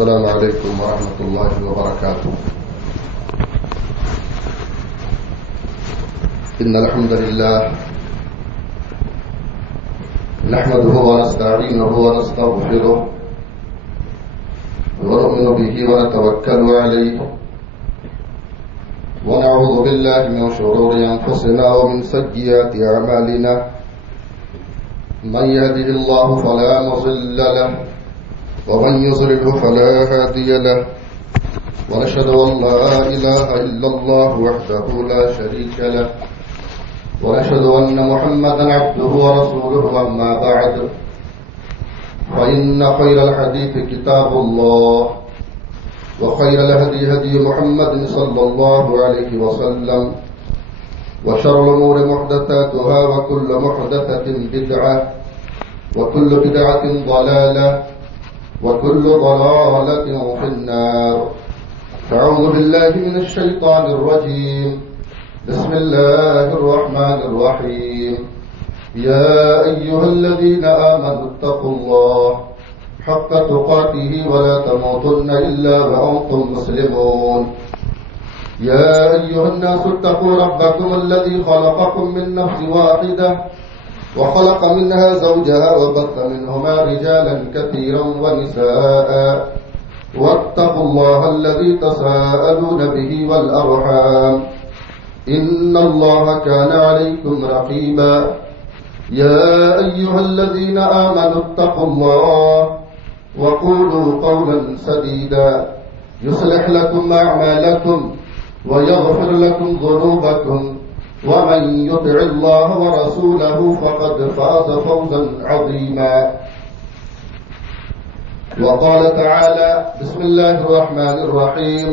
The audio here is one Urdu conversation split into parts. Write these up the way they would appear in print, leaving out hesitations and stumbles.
السلام علیکم ورحمۃ اللہ وبرکاتہ. ان الحمد لله نحمده ونستعينه ونستغفره ونؤمن به ونتوكل عليه ونعوذ بالله من شرور انفسنا ومن سيئات اعمالنا. من يهده الله فلا مضل له ومن يضلل فلا هادي له. ونشهد ان لا اله الا الله وحده لا شريك له ونشهد أن محمدا عبده ورسوله. أما بعد فإن خير الحديث كتاب الله وخير الهدي هدي محمد صلى الله عليه وسلم وشر الأمور محدثاتها وكل محدثة بدعة وكل بدعة ضلالة وكل ضلالة في النار. أعوذ بالله من الشيطان الرجيم. بسم الله الرحمن الرحيم. يا أيها الذين آمنوا اتقوا الله حق تقاته ولا تموتن إلا وأنتم مسلمون. يا أيها الناس اتقوا ربكم الذي خلقكم من نفس واحدة وخلق منها زوجها وبث منهما رجالا كثيرا ونساء واتقوا الله الذي تساءلون به والأرحام إن الله كان عليكم رقيبا. يا أيها الذين آمنوا اتقوا الله وقولوا قولا سديدا يصلح لكم أعمالكم ويغفر لكم ذنوبكم ومن يطع الله ورسوله فقد فاز فوزا عظيما. وقال تعالى بسم الله الرحمن الرحيم.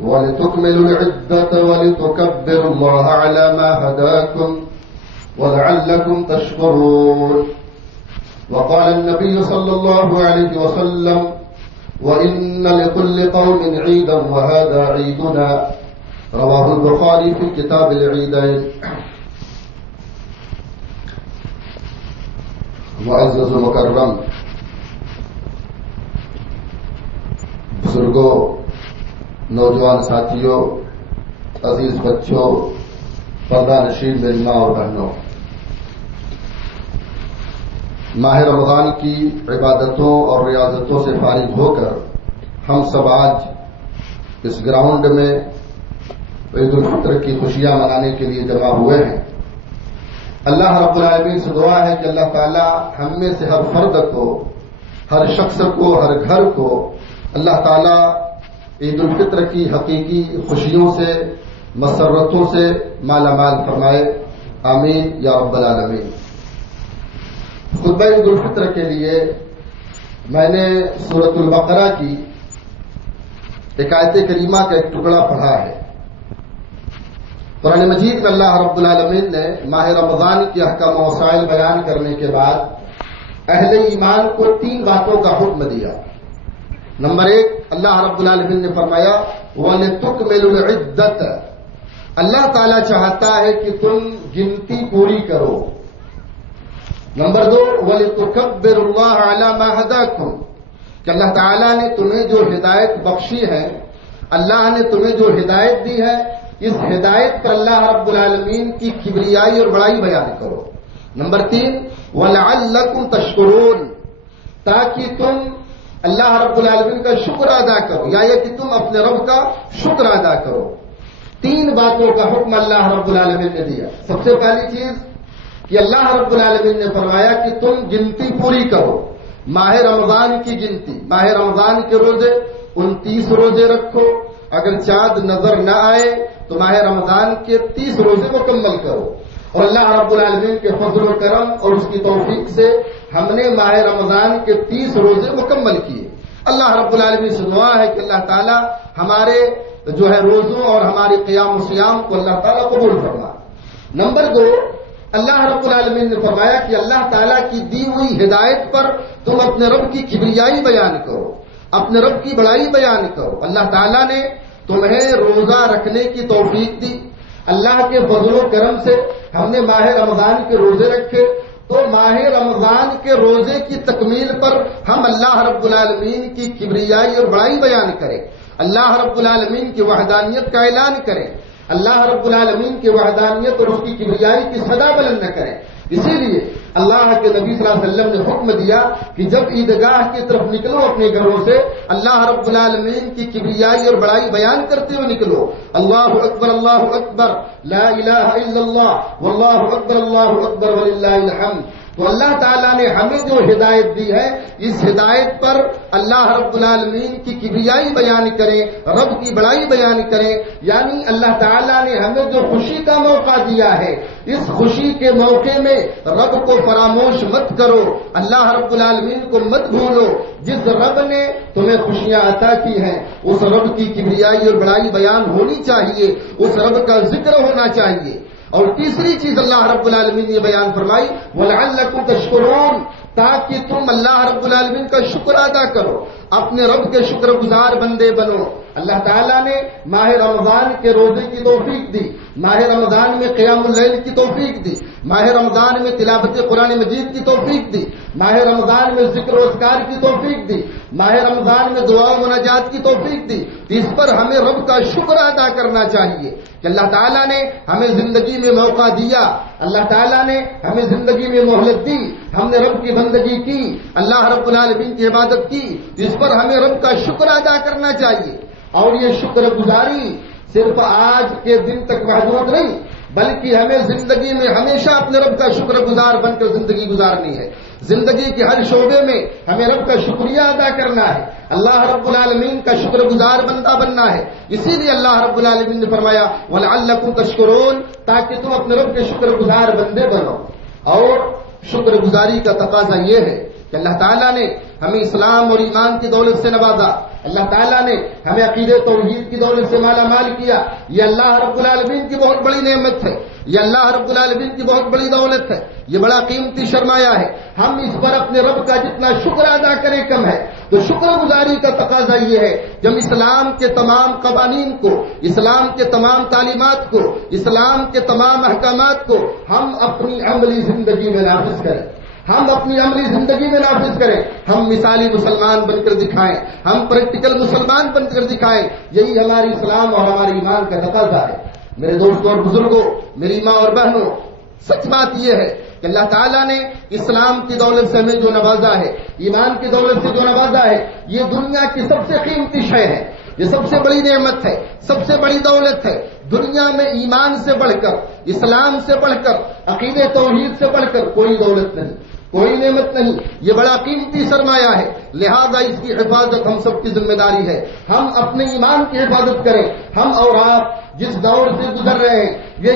ولتكملوا العدة ولتكبروا الله على ما هداكم ولعلكم تشكرون. وقال النبي صلى الله عليه وسلم وإن لكل قوم عيدا وهذا عيدنا. رواه البخاري في كتاب العيدين. معزز مکرم بزرگوں، نوجوان ساتھیوں، عزیز بچوں، پردہ نشین بے ماں اور بہنوں، ماہ رمضان کی عبادتوں اور ریاضتوں سے فارغ ہو کر ہم سب آج اس گراؤنڈ میں عید الفطر کی خوشیاں منانے کے لیے جمع ہوئے ہیں. اللہ رب العالمین سے دعا ہے کہ اللہ تعالی ہم میں سے ہر فرد کو، ہر شخص کو، ہر گھر کو اللہ تعالی عید الفطر کی حقیقی خوشیوں سے، مسرتوں سے مالا مال فرمائے. آمین یا رب العالمین. خطبہ عید الفطر کے لیے میں نے سورۃ البقرہ کی ایک آیت کریمہ کا ایک ٹکڑا پڑھا ہے. قرآن مجید میں اللہ رب العالمین نے ماہ رمضان کے احکام و وسائل بیان کرنے کے بعد اہل ایمان کو 3 باتوں کا حکم دیا. نمبر 1، اللہ رب العالمین نے فرمایا وَلِتُكْمِلُوا الْعِدَّةَ. اللہ تعالیٰ چاہتا ہے کہ تم گنتی پوری کرو. نمبر 2، وَلِتُكَبِّرُوا اللَّهَ عَلَى مَا هَدَاكُمْ. کہ اللہ تعالیٰ نے تمہیں جو ہدایت بخشی ہے، اللہ نے تمہیں جو ہدایت دی ہے، اس ہدایت پر اللہ رب العالمین کی کبریائی اور بڑائی بیان کرو. نمبر 3، وَلَعَلَّكُمْ تَشْكُرُونَ. تاکہ تم اللہ رب العالمین کا شکر ادا کرو، یا یہ کہ تم اپنے رب کا شکر ادا کرو. 3 باتوں کا حکم اللہ رب العالمین نے دیا. سب سے پہلی چیز کہ اللہ رب العالمین نے فرمایا کہ تم گنتی پوری کرو. ماہ رمضان کی گنتی، ماہ رمضان کے روزے 29 روزے رکھو. اگر چاند نظر نہ آئے تو ماہ رمضان کے 30 روزے مکمل کرو. اور اللہ رب العالمین کے فضل و کرم اور اس کی توفیق سے ہم نے ماہ رمضان کے 30 روزے مکمل کیے. اللہ رب العالمین سے دعا ہے کہ اللہ تعالی ہمارے جو ہے روزوں اور ہمارے قیام و سیام کو اللہ تعالیٰ قبول فرما. نمبر 2، اللہ رب العالمین نے فرمایا کہ اللہ تعالیٰ کی دی ہوئی ہدایت پر تم اپنے رب کی کبریائی بیان کرو، اپنے رب کی بڑائی بیان کرو. اللہ تعالیٰ نے تمہیں روزہ رکھنے کی توفیق دی. اللہ کے فضل و کرم سے ہم نے ماہ رمضان کے روزے رکھے تو ماہ رمضان کے روزے کی تکمیل پر ہم اللہ رب العالمین کی کبریائی اور بڑائی بیان کریں، اللہ رب العالمین کی وحدانیت کا اعلان کریں، اللہ رب العالمین کی وحدانیت اور اس کی کبریائی کی صدا بلند نہ کریں۔ اسی لیے اللہ کے نبی صلی اللہ علیہ وسلم نے حکم دیا کہ جب عیدگاہ کی طرف نکلو اپنے گھروں سے اللہ رب العالمین کی کبریائی اور بڑائی بیان کرتے ہوئے نکلو، اللہ اکبر لا الہ الا اللہ واللہ اکبر وللہ الحمد۔ تو اللہ تعالیٰ نے ہمیں جو ہدایت دی ہے اس ہدایت پر اللہ رب العالمین کی کبریائی بیان کریں، رب کی بڑائی بیان کریں، یعنی اللہ تعالیٰ نے ہمیں جو خوشی کا موقع دیا ہے اس خوشی کے موقع میں رب کو فراموش مت کرو، اللہ رب العالمین کو مت بھولو۔ جس رب نے تمہیں خوشیاں عطا کی ہیں اس رب کی کبریائی اور بڑائی بیان ہونی چاہیے، اس رب کا ذکر ہونا چاہیے۔ اور تیسری چیز اللہ رب العالمین نے بیان فرمائی وَلَعَلَّكُمْ تَشْكُرُونَ، تاکہ تم اللہ رب العالمین کا شکر ادا کرو، اپنے رب کے شکر گزار بندے بنو۔ اللہ تعالیٰ نے ماہ رمضان کے روزے کی توفیق دی، ماہ رمضان میں قیام اللیل کی توفیق دی، ماہ رمضان میں تلاوت قرآن مجید کی توفیق دی، ماہ رمضان میں ذکر و اذکار کی توفیق دی، ماہ رمضان میں دعا و مناجات کی توفیق دی۔ اس پر ہمیں رب کا شکر ادا کرنا چاہیے کہ اللہ تعالیٰ نے ہمیں زندگی میں موقع دیا، اللہ تعالیٰ نے ہمیں زندگی میں مہلت دی، ہم نے رب کی بندگی کی، اللہ رب العالمین کی عبادت کی، اس پر ہمیں رب کا شکر ادا کرنا چاہیے۔ اور یہ شکر گزاری صرف آج کے دن تک محدود نہیں بلکہ ہمیں زندگی میں ہمیشہ اپنے رب کا شکر گزار بن کر زندگی گزارنی ہے۔ زندگی کے ہر شعبے میں ہمیں رب کا شکریہ ادا کرنا ہے، اللہ رب العالمین کا شکر گزار بندہ بننا ہے۔ اسی لیے اللہ رب العالمین نے فرمایا وَلَعَلَّكُمْ تَشْكُرُونَ، تاکہ تم اپنے رب کے شکر گزار بندے بنو۔ اور شکر گزاری کا تقاضا یہ ہے کہ اللہ تعالیٰ نے ہمیں اسلام اور ایمان کی دولت سے نوازا، اللہ تعالیٰ نے ہمیں عقیدے توحید کی دولت سے مالا مال کیا۔ یہ اللہ رب العالمین کی بہت بڑی نعمت ہے، یہ اللہ رب العالمین کی بہت بڑی دولت ہے، یہ بڑا قیمتی سرمایہ ہے۔ ہم اس پر اپنے رب کا جتنا شکر ادا کریں کم ہے۔ تو شکر گزاری کا تقاضا یہ ہے کہ ہم اسلام کے تمام قوانین کو، اسلام کے تمام تعلیمات کو، اسلام کے تمام احکامات کو ہم اپنی عملی زندگی میں نافذ کریں، ہم اپنی عملی زندگی میں نافذ کریں، ہم مثالی مسلمان بن کر دکھائیں، ہم پریکٹیکل مسلمان بن کر دکھائیں۔ یہی ہماری اسلام اور ہمارے ایمان کا تقاضا ہے۔ میرے دوستوں اور بزرگوں، میری ماں اور بہنوں، سچ بات یہ ہے کہ اللہ تعالیٰ نے اسلام کی دولت سے ہمیں جو نوازا ہے، ایمان کی دولت سے جو نوازا ہے، یہ دنیا کی سب سے قیمتی شے ہے، یہ سب سے بڑی نعمت ہے، سب سے بڑی دولت ہے۔ دنیا میں ایمان سے بڑھ کر، اسلام سے بڑھ کر، عقیدے توحید سے بڑھ کر کوئی دولت نہیں، کوئی نعمت نہیں، یہ بڑا قیمتی سرمایہ ہے۔ لہذا اس کی حفاظت ہم سب کی ذمہ داری ہے۔ ہم اپنے ایمان کی حفاظت کریں۔ ہم اور آپ جس دور سے گزر رہے ہیں یہ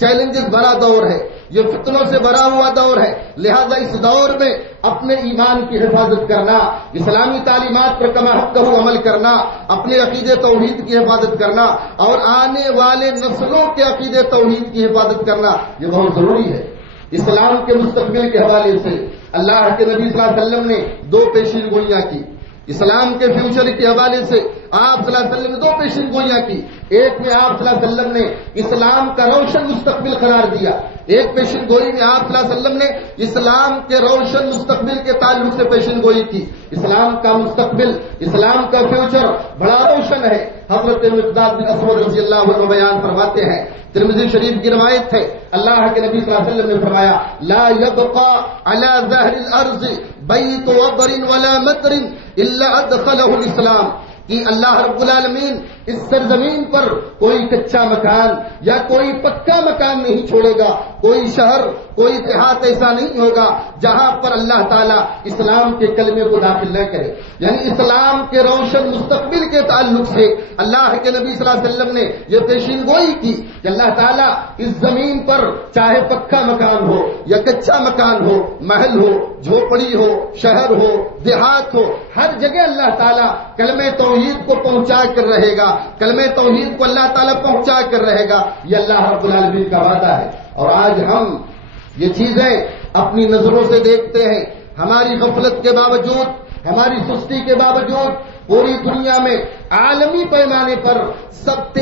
چیلنجز بھرا دور ہے، یہ فتنوں سے بھرا ہوا دور ہے، لہذا اس دور میں اپنے ایمان کی حفاظت کرنا، اسلامی تعلیمات پر کما حق عمل کرنا، اپنے عقیدے توحید کی حفاظت کرنا اور آنے والے نسلوں کے عقیدے توحید کی حفاظت کرنا یہ بہت ضروری ہے۔ اسلام کے مستقبل کے حوالے سے اللہ کے نبی صلی اللہ علیہ وسلم نے دو پیشین گوئیاں کی۔ اسلام کے فیوچر کے حوالے سے آپ صلی اللہ علیہ وسلم نے دو پیشین گوئیاں کی۔ ایک میں آپ صلی اللہ علیہ وسلم نے اسلام کا روشن مستقبل قرار دیا، ایک پیشین گوئی میں آپ صلی اللہ علیہ وسلم نے اسلام کے روشن مستقبل کے تعلق سے پیشین گوئی کی۔ اسلام کا مستقبل، اسلام کا فیوچر بڑا روشن ہے۔ حضرت مقداد بن اسود رضی اللہ عنہ بیان فرماتے ہیں، ترمذی شریف کی روایت ہے، اللہ کے نبی صلی اللہ علیہ وسلم نے فرمایا لا يبقى على ظهر الارض بيت وبر ولا مطر الا ادخله الاسلام، کہ اللہ رب العالمین اس سرزمین پر کوئی کچا مکان یا کوئی پکا مکان نہیں چھوڑے گا، کوئی شہر، کوئی دیہات ایسا نہیں ہوگا جہاں پر اللہ تعالیٰ اسلام کے کلمے کو داخل نہ کرے۔ یعنی اسلام کے روشن مستقبل کے تعلق سے اللہ کے نبی صلی اللہ علیہ وسلم نے یہ پیشین گوئی کی کہ اللہ تعالیٰ اس زمین پر چاہے پکا مکان ہو یا کچا مکان ہو، محل ہو، جھوپڑی ہو، شہر ہو، دیہات ہو، ہر جگہ اللہ تعالیٰ کلمہ توحید کو پہنچا کر رہے گا، کلمہ توحید کو اللہ تعالیٰ پہنچا کر رہے گا، یہ اللہ رب العالمین کا وعدہ ہے۔ اور آج ہم یہ چیزیں اپنی نظروں سے دیکھتے ہیں، ہماری غفلت کے باوجود، ہماری سستی کے باوجود پوری دنیا میں عالمی پیمانے پر سب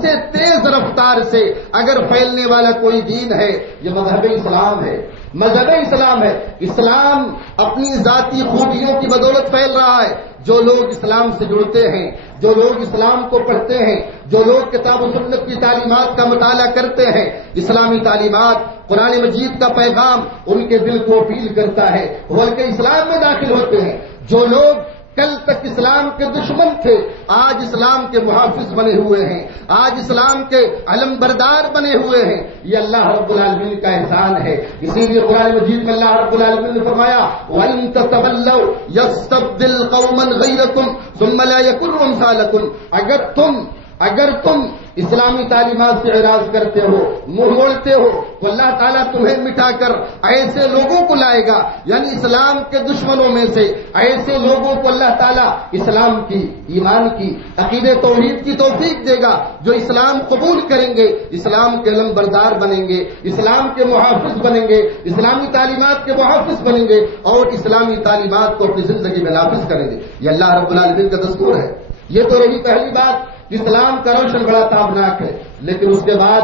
سے تیز رفتار سے اگر پھیلنے والا کوئی دین ہے یہ مذہب اسلام ہے۔ مذہب اسلام ہے. اسلام اپنی ذاتی خوبیوں کی بدولت پھیل رہا ہے. جو لوگ اسلام سے جڑتے ہیں، جو لوگ اسلام کو پڑھتے ہیں، جو لوگ کتاب و سنت کی تعلیمات کا مطالعہ کرتے ہیں، اسلامی تعلیمات، قرآن مجید کا پیغام ان کے دل کو اپیل کرتا ہے، وہ کے اسلام میں داخل ہوتے ہیں. جو لوگ کل تک اسلام کے دشمن تھے آج اسلام کے محافظ بنے ہوئے ہیں، آج اسلام کے علم بردار بنے ہوئے ہیں. یہ اللہ رب العالمین کا احسان ہے. اسی لیے قرآن مجید میں اللہ رب العالمین نے فرمایا وَإِن تَتَوَلَّوْا يَسْتَبْدِلْ قَوْمًا غَيْرَكُمْ ثُمَّ لَا يَكُونُوا أَمْثَالَكُمْ اگر تم اسلامی تعلیمات سے اعراض کرتے ہو، منہ موڑتے ہو، تو اللہ تعالیٰ تمہیں مٹا کر ایسے لوگوں کو لائے گا، یعنی اسلام کے دشمنوں میں سے ایسے لوگوں کو اللہ تعالیٰ اسلام کی، ایمان کی، عقیدہ توحید کی توفیق دے گا، جو اسلام قبول کریں گے، اسلام کے علم بردار بنیں گے، اسلام کے محافظ بنیں گے، اسلامی تعلیمات کے محافظ بنیں گے اور اسلامی تعلیمات کو اپنی زندگی میں نافذ کریں گے. یہ اللہ رب العالمین کا دستور ہے. یہ تو رہی پہلی بات. اسلام کا روشن بڑا تابناک ہے، لیکن اس کے بعد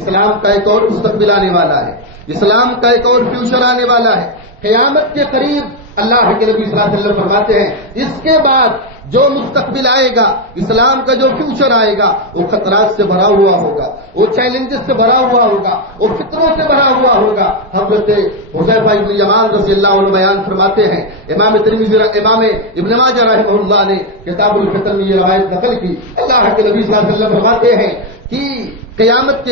اسلام کا ایک اور مستقبل آنے والا ہے، اسلام کا ایک اور فیوچر آنے والا ہے. قیامت کے قریب اللہ کے نبی صلی اللہ علیہ وسلم فرماتے ہیں اس کے بعد جو مستقبل آئے گا، اسلام کا جو فیوچر آئے گا، وہ خطرات سے بھرا ہوا ہوگا، وہ چیلنجز سے بھرا ہوا ہوگا، وہ فطروں سے بھرا ہوا ہوگا. حضرت حذیفہ بن یمان رضی اللہ عنہ بیان فرماتے ہیں، امام ترمذی، امام ابن ماجہ رحمہ اللہ نے کتاب الفتن میں یہ روایت نقل کی. اللہ کے نبی صلی اللہ علیہ وسلم فرماتے ہیں کہ قیامت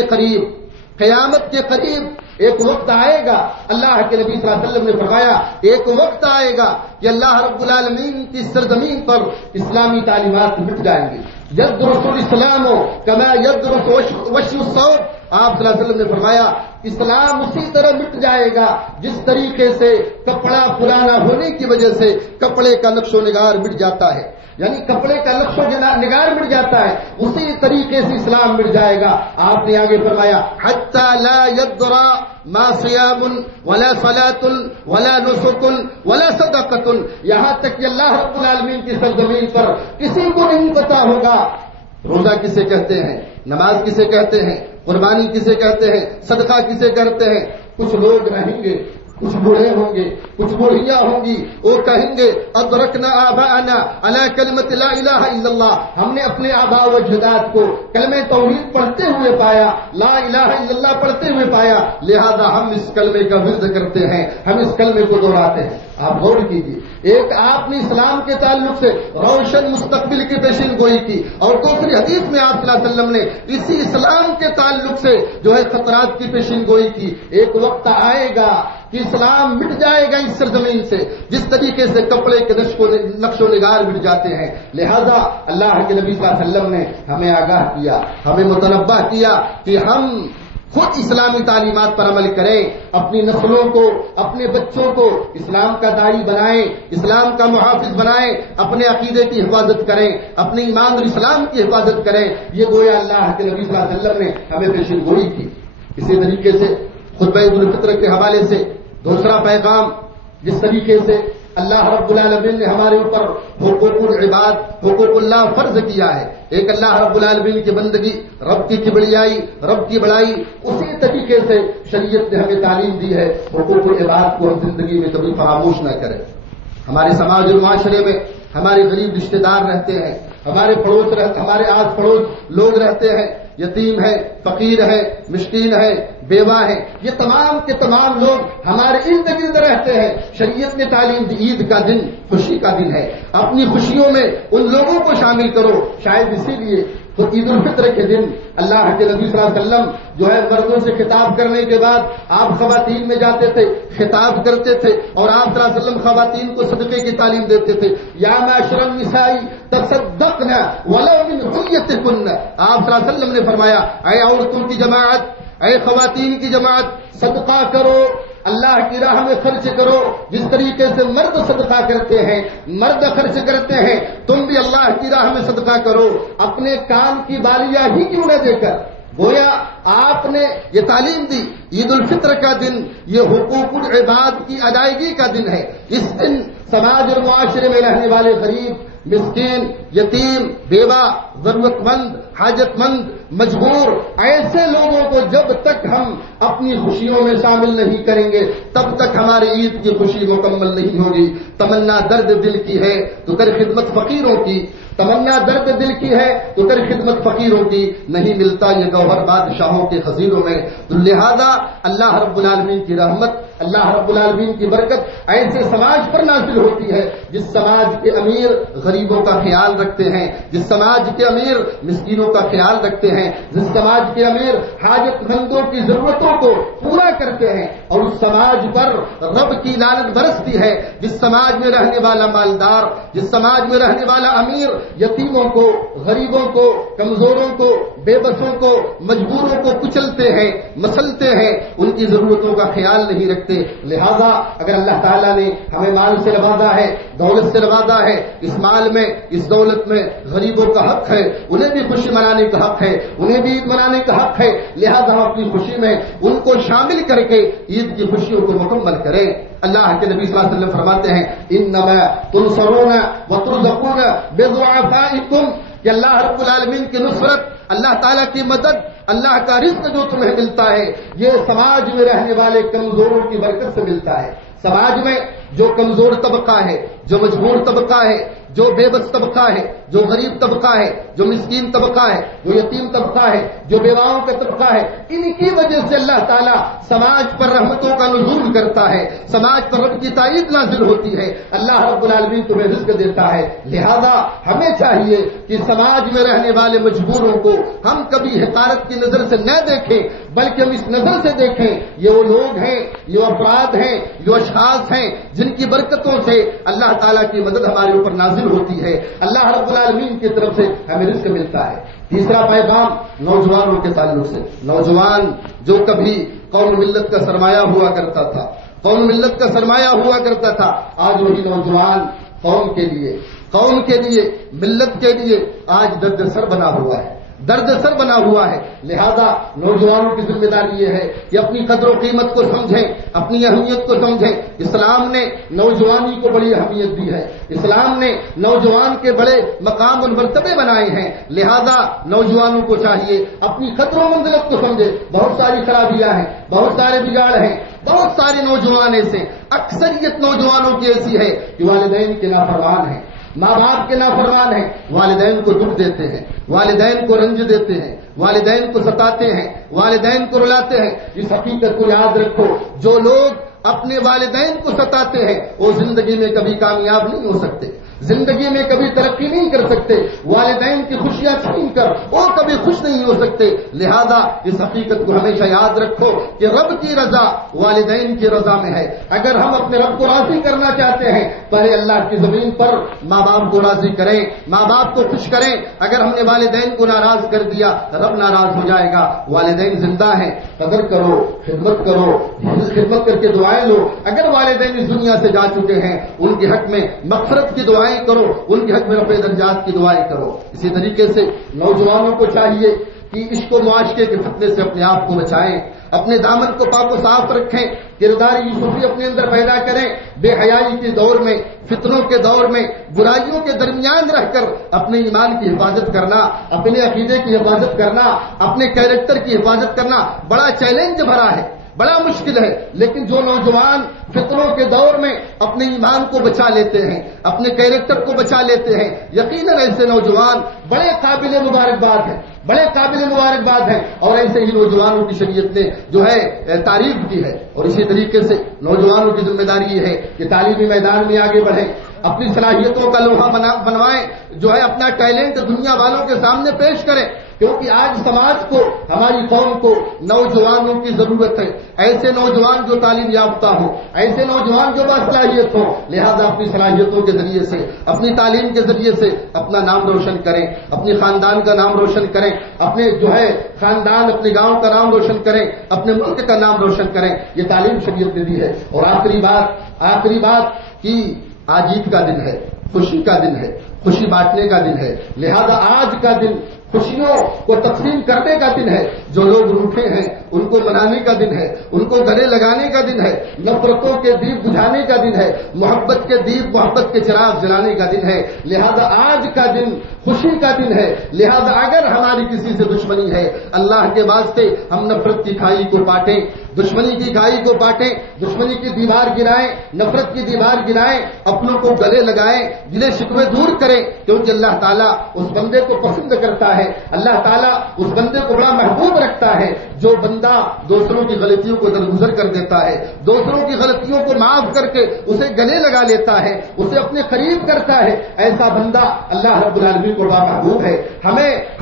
کے قریب ایک وقت آئے گا. اللہ کے نبی صلی اللہ علیہ وسلم نے فرمایا ایک وقت آئے گا کہ اللہ رب العالمین کی سرزمین پر اسلامی تعلیمات مٹ جائیں گے. یدرس الاسلام کما یدرس وشی الصوت. آپ صلی اللہ علیہ وسلم نے فرمایا اسلام اسی طرح مٹ جائے گا جس طریقے سے کپڑا پرانا ہونے کی وجہ سے کپڑے کا نقش و نگار مٹ جاتا ہے، یعنی کپڑے کا نقش و نگار مٹ جاتا ہے، اسی طریقے سے اسلام مٹ جائے گا. آپ نے آگے فرمایا حتی لا یدرا ما صیام ولا صلاۃ ولا نسک ولا صدقۃ. یہاں تک کہ اللہ رب العالمین کی سرزمین پر کسی کو نہیں پتا ہوگا روزہ کسے کہتے ہیں، نماز کسے کہتے ہیں، قربانی کسے کہتے ہیں، صدقہ کسے کہتے ہیں. کچھ لوگ رہیں گے، کچھ بوڑھے ہوں گے، کچھ بوڑھیاں ہوں گی، وہ کہیں گے ادرکنا آباءنا علی کلمۃ لا الہ الا اللہ. ہم نے اپنے آباء و اجداد کو کلمہ توحید پڑھتے ہوئے پایا، لا الہ الا اللہ پڑھتے ہوئے پایا، لہذا ہم اس کلمے کا ورد کرتے ہیں، ہم اس کلمے کو دہراتے ہیں. آپ غور کیجیے، ایک آپ نے اسلام کے تعلق سے روشن مستقبل کی پیشین گوئی کی، اور دوسری حدیث میں آپ صلی اللہ علیہ وسلم نے اسی اسلام کے تعلق سے جو ہے خطرات کی پیشین گوئی کی. ایک وقت آئے گا کہ اسلام مٹ جائے گا اس سرزمین سے جس طریقے سے کپڑے کے نقش و نگار مٹ جاتے ہیں. لہذا اللہ کے نبی صلی اللہ علیہ وسلم نے ہمیں آگاہ کیا، ہمیں متنبہ کیا کہ ہم خود اسلامی تعلیمات پر عمل کریں، اپنی نسلوں کو، اپنے بچوں کو اسلام کا داعی بنائیں، اسلام کا محافظ بنائیں، اپنے عقیدے کی حفاظت کریں، اپنے ایمان اور اسلام کی حفاظت کریں. یہ گویا اللہ کے نبی صلی اللہ علیہ وسلم نے ہمیں پیشین گوئی کی. اسی طریقے سے خطبہ عید الفطر کے حوالے سے دوسرا پیغام، جس طریقے سے اللہ رب العالمین نے ہمارے اوپر حقوق العباد، حقوق اللہ فرض کیا ہے. ایک اللہ رب العالمین کی بندگی، رب کی کبریائی، رب کی بڑائی، اسی طریقے سے شریعت نے ہمیں تعلیم دی ہے حقوق العباد کو ہم زندگی میں کبھی فراموش نہ کریں. ہمارے سماج اور معاشرے میں ہمارے غریب رشتے دار رہتے ہیں، ہمارے ہمارے آس پڑوس لوگ رہتے ہیں، یتیم ہے، فقیر ہے، مسکین ہے، بیوہ ہے. یہ تمام کے تمام لوگ ہمارے ارد گرد رہتے ہیں. شریعت نے تعلیم دی عید کا دن خوشی کا دن ہے، اپنی خوشیوں میں ان لوگوں کو شامل کرو. شاید اسی لیے تو عید الفطر کے دن اللہ کے نبی صلی اللہ علیہ وسلم جو ہے مردوں سے خطاب کرنے کے بعد آپ خواتین میں جاتے تھے، خطاب کرتے تھے، اور آپ صلی اللہ علیہ وسلم خواتین کو صدقے کی تعلیم دیتے تھے. یا معاشر النساء تصدقن ولو من حلیتکن. آپ صلی اللہ علیہ وسلم نے فرمایا اے عورتوں کی جماعت، اے خواتین کی جماعت، صدقہ کرو، اللہ کی راہ میں خرچ کرو. جس طریقے سے مرد صدقہ کرتے ہیں، مرد خرچ کرتے ہیں، تم بھی اللہ کی راہ میں صدقہ کرو. اپنے کام کی بالیاں ہی کیوں نہ دے کر. گویا آپ نے یہ تعلیم دی. عید الفطر کا دن یہ حقوق العباد کی ادائیگی کا دن ہے. اس دن سماج اور معاشرے میں رہنے والے غریب، مسکین، یتیم، بیوہ، ضرورت مند، حاجت مند، مجبور ایسے لوگوں کو جب تک ہم اپنی خوشیوں میں شامل نہیں کریں گے تب تک ہماری عید کی خوشی مکمل نہیں ہوگی. تمنا درد دل کی ہے تو کر خدمت فقیروں کی، تمنا درد دل کی ہے تو کر خدمت فقیروں کی، نہیں ملتا یہ گوہر بادشاہوں کے خزینوں میں. تو لہذا اللہ رب العالمین کی رحمت، اللہ رب العالمین کی برکت ایسے سماج پر نازل ہوتی ہے جس سماج کے امیر غریبوں کا خیال رکھتے ہیں، جس سماج کے امیر مسکینوں کا خیال رکھتے ہیں، جس سماج کے امیر حاجت مندوں کی ضرورتوں کو پورا کرتے ہیں، اور اس سماج پر رب کی لعنت برستی ہے جس سماج میں رہنے والا مالدار، جس سماج میں رہنے والا امیر یتیموں کو، غریبوں کو، کمزوروں کو، بے بسوں کو، مجبوروں کو کچلتے ہیں، مسلتے ہیں، ان کی ضرورتوں کا خیال نہیں رکھتے. لہذا اگر اللہ تعالیٰ نے ہمیں مال سے نوازا ہے، دولت سے نوازا ہے، اس مال میں، اس دولت میں غریبوں کا حق ہے، انہیں بھی خوشی منانے کا حق ہے، انہیں بھی عید منانے کا حق ہے. لہذا ہم اپنی خوشی میں ان کو شامل کر کے عید کی خوشیوں کو مکمل کریں. اللہ کے نبی صلی اللہ علیہ وسلم فرماتے ہیں انما تنصرون وترزقون بضعفائکم، کہ اللہ رب العالمین کی نصرت، اللہ تعالیٰ کی مدد، اللہ کا رزق جو تمہیں ملتا ہے یہ سماج میں رہنے والے کمزوروں کی برکت سے ملتا ہے. سماج میں جو کمزور طبقہ ہے، جو مجبور طبقہ ہے، جو بے بس طبقہ ہے، جو غریب طبقہ ہے، جو مسکین طبقہ ہے، جو یتیم طبقہ ہے، جو بیواؤں کا طبقہ ہے، ان کی وجہ سے اللہ تعالیٰ سماج پر رحمتوں کا نزول کرتا ہے، سماج پر رب کی تائید نازل ہوتی ہے، اللہ رب العالمین تمہیں رزق دیتا ہے. لہذا ہمیں چاہیے کہ سماج میں رہنے والے مجبوروں کو ہم کبھی حقارت کی نظر سے نہ دیکھیں، بلکہ ہم اس نظر سے دیکھیں یہ وہ لوگ ہیں، یہ افراد ہیں، یہ اشخاص ہیں جن کی برکتوں سے اللہ تعالیٰ کی مدد ہمارے اوپر نازل ہوتی ہے، اللہ رب العالمین کی طرف سے ہمیں رزق ملتا ہے. تیسرا پیغام نوجوانوں کے تعلق سے. نوجوان جو کبھی قوم ملت کا سرمایہ ہوا کرتا تھا، قوم ملت کا سرمایہ ہوا کرتا تھا، آج وہی نوجوان قوم کے لیے ملت کے لیے آج درد سر بنا ہوا ہے، درد سر بنا ہوا ہے. لہذا نوجوانوں کی ذمہ داری یہ ہے کہ اپنی قدر و قیمت کو سمجھیں، اپنی اہمیت کو سمجھیں. اسلام نے نوجوانی کو بڑی اہمیت دی ہے، اسلام نے نوجوان کے بڑے مقام اور مرتبے بنائے ہیں. لہذا نوجوانوں کو چاہیے اپنی قدر و منزلت کو سمجھے. بہت ساری خرابیاں ہیں، بہت سارے بگاڑ ہیں، بہت سارے نوجوان ایسے، اکثریت نوجوانوں کی ایسی ہے کہ والدین کے نافرمان ہیں، ماں باپ کے نافرمان ہیں، والدین کو دکھ دیتے ہیں، والدین کو رنج دیتے ہیں، والدین کو ستاتے ہیں، والدین کو رلاتے ہیں. اس حقیقت کو یاد رکھو، جو لوگ اپنے والدین کو ستاتے ہیں وہ زندگی میں کبھی کامیاب نہیں ہو سکتے، زندگی میں کبھی ترقی نہیں کر سکتے. والدین کی خوشیاں چھین کر وہ کبھی خوش نہیں ہو سکتے. لہذا اس حقیقت کو ہمیشہ یاد رکھو کہ رب کی رضا والدین کی رضا میں ہے. اگر ہم اپنے رب کو راضی کرنا چاہتے ہیں پہلے اللہ کی زمین پر ماں باپ کو راضی کریں، ماں باپ کو خوش کریں. اگر ہم نے والدین کو ناراض کر دیا رب ناراض ہو جائے گا. والدین زندہ ہیں، قدر کرو، خدمت کرو، خدمت کر کے دعائیں لو. اگر والدین اس دنیا سے جا چکے ہیں ان کے حق میں مغفرت کی دعائیں کرو، ان کے حق میں رفع درجات کی دعائیں کرو. اسی طریقے سے نوجوانوں کو چاہیے کہ عشق و معاشقے کے فتنے سے اپنے آپ کو بچائیں، اپنے دامن کو پاک و صاف رکھیں، کردار یوسفی اپنے اندر پیدا کریں. بے حیائی کے دور میں، فتنوں کے دور میں، برائیوں کے درمیان رہ کر اپنے ایمان کی حفاظت کرنا، اپنے عقیدے کی حفاظت کرنا، اپنے کیریکٹر کی حفاظت کرنا بڑا چیلنج بھرا ہے، بڑا مشکل ہے. لیکن جو نوجوان فتنوں کے دور میں اپنے ایمان کو بچا لیتے ہیں، اپنے کیریکٹر کو بچا لیتے ہیں، یقیناً ایسے نوجوان بڑے قابل مبارکباد ہیں، بڑے قابل مبارکباد ہیں. اور ایسے ہی نوجوانوں کی شریعت نے جو ہے تعریف کی ہے. اور اسی طریقے سے نوجوانوں کی ذمہ داری یہ ہے کہ تعلیمی میدان میں آگے بڑھیں، اپنی صلاحیتوں کا لوہا بنوائیں، جو ہے اپنا ٹیلنٹ دنیا والوں کے سامنے پیش کریں. کیونکہ آج سماج کو، ہماری قوم کو نوجوانوں کی ضرورت ہے. ایسے نوجوان جو تعلیم یافتہ ہوں، ایسے نوجوان جو باصلاحیت ہوں. لہذا اپنی صلاحیتوں کے ذریعے سے، اپنی تعلیم کے ذریعے سے اپنا نام روشن کریں، اپنے خاندان کا نام روشن کریں، اپنے جو ہے خاندان، اپنے گاؤں کا نام روشن کریں، اپنے ملک کا نام روشن کریں. یہ تعلیم شریعت نے دی ہے. اور آخری بات کہ آج عید کا دن ہے، خوشی کا دن ہے. خوشی بانٹنے کا دن ہے، لہذا آج کا دن خوشیوں کو تقسیم کرنے کا دن ہے، جو لوگ روٹھے ہیں ان کو منانے کا دن ہے، ان کو گلے لگانے کا دن ہے، نفرتوں کے دیپ بجھانے کا دن ہے، محبت کے دیپ محبت کے چراغ جلانے کا دن ہے، لہذا آج کا دن خوشی کا دن ہے، لہذا اگر ہماری کسی سے دشمنی ہے اللہ کے واسطے ہم نفرت کی کھائی کو پاٹیں، دشمنی کی کھائی کو پاٹیں، دشمنی کی دیوار گرائیں، نفرت کی دیوار گرائیں، اپنوں کو گلے لگائیں، گلے شکوے دور کریں، کیونکہ اللہ تعالیٰ اس بندے کو پسند کرتا ہے، اللہ تعالیٰ اس بندے کو بڑا محبوب رکھتا ہے جو بندہ دوسروں کی غلطیوں کو درگزر کر دیتا ہے، دوسروں کی غلطیوں کو معاف کر کے اسے گلے لگا لیتا ہے، اسے اپنے قریب کرتا ہے، ایسا بندہ اللہ رب العالمین کو بڑا محبوب ہے۔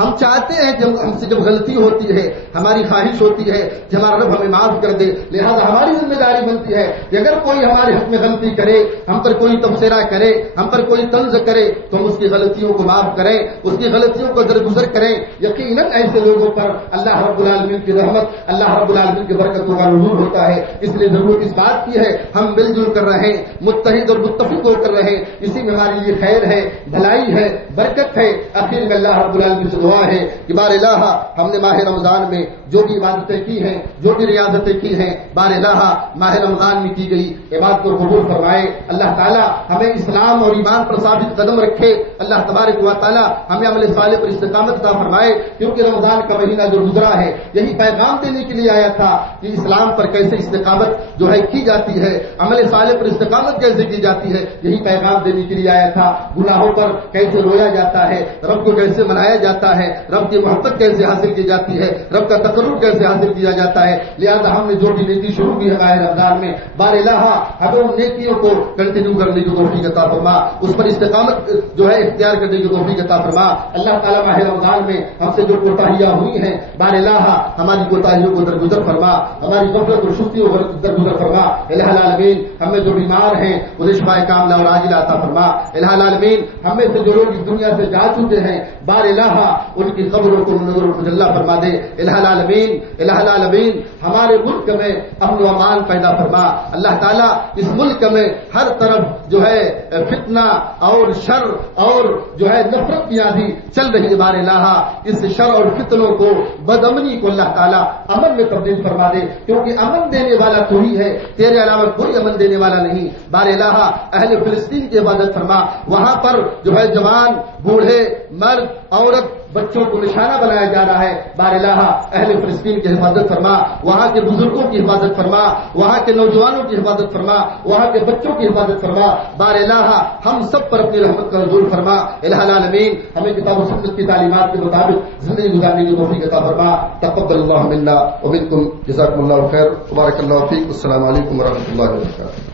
ہم چاہتے ہیں کہ ہم سے جب غلطی ہوتی ہے ہماری خواہش ہوتی ہے کہ ہمارا رب ہمیں معاف کر دے، لہذا ہماری ذمہ داری بنتی ہے کہ اگر کوئی ہمارے حق میں غلطی کرے، ہم پر کوئی تبصرہ کرے، ہم پر کوئی طنز کرے تو ہم اس کی غلطیوں کو معاف کریں، اس کی غلطیوں کو درگزر کریں۔ یقیناً ایسے لوگوں پر اللہ رب العالمین کی رحمت، اللہ رب العالمین کی برکتوں کا نزول ہوتا ہے۔ اس لیے ضرورت اس بات کی ہے ہم مل جل کر رہیں، متحد اور متفق ہو کر رہیں، اسی میں ہمارے لیے خیر ہے، بھلائی ہے، برکت ہے۔ آخر میں اللہ رب العالمین سے دعا ہے کہ بار الہ ہم نے ماہ رمضان میں جو بھی عبادتیں کی ہیں، جو بھی ریاضتیں کی ہیں، بار الہ ماہ رمضان میں کی گئی عبادت کو قبول فرمائے۔ اللہ تعالیٰ ہمیں اسلام اور ایمان پر ثابت قدم رکھے، اللہ تبارک و تعالیٰ ہمیں عمل صالح پر استقامت عطا فرمائے، کیونکہ رمضان کا مہینہ جو گزرا ہے یہی پیغام دینے کے لیے آیا تھا کہ اسلام پر کیسے استقامت جو ہے کی جاتی ہے، عمل صالح پر استقامت کیسے کی جاتی ہے، یہی پیغام دینے کے لیے آیا تھا۔ گناہوں پر کیسے رویا جاتا ہے، رب کو کیسے منایا جاتا ہے، رب کی محبت کیسے حاصل کی جاتی ہے، رب کا تقرب کیسے حاصل کیا جاتا ہے۔ لہذا ہم نے جو بھی نیکی شروع کی ہے ماہ رمضان میں، بار الہ ہمیں ان نیکیوں کو کنٹینیو کرنے کی توفیق عطا فرما، اس پر استقامت جو ہے اختیار کرنے کی توفیق عطا فرما۔ اللہ تعالیٰ ماہ رمضان میں ہم سے جو کوتاہیاں ہوئی ہیں بار الہ ہماری کوتاہیوں کو درگزر فرما، ہماری غفلت اور سستی کو درگزر فرما۔ الہ العالمین ہم میں جو بیمار ہیں انہیں شفاء کاملہ اور عاجلہ عطا فرما۔ الہ العالمین ہم میں سے جو لوگ اس دنیا سے جا چکے ہیں بار الہ ان کی قبروں کو منور و مجلہ فرما دے۔ الہ العالمین الہ العالمین ہمارے ملک میں امن و امان پیدا فرما۔ اللہ تعالیٰ اس ملک میں ہر طرف جو ہے فتنہ اور شر اور جو ہے نفرت کی آندھی چل رہی ہے بار الہ اس شر اور فتنوں کو، بدامنی کو اللہ تعالیٰ امن میں تبدیل فرما دے، کیونکہ امن دینے والا تو ہی ہے، تیرے علاوہ کوئی امن دینے والا نہیں۔ بار الہ اہل فلسطین کی عبادت فرما، وہاں پر جو ہے جوان بوڑھے مرد عورت بچوں کو نشانہ بنایا جا رہا ہے، بار الہ اہل فلسطین کی حفاظت فرما، وہاں کے بزرگوں کی حفاظت فرما، وہاں کے نوجوانوں کی حفاظت فرما، وہاں کے بچوں کی حفاظت فرما۔ بار الہ ہم سب پر اپنی رحمت کا نزول فرما۔ الہ العالمین ہمیں کتاب و سنت کی تعلیمات کے مطابق زندگی گزارنے کی توفیق عطا فرما۔ تقبل اللہ منا ومنکم، جزاکم اللہ خیر، بارک اللہ فیک، السلام علیکم ورحمۃ اللہ وبرکاتہ۔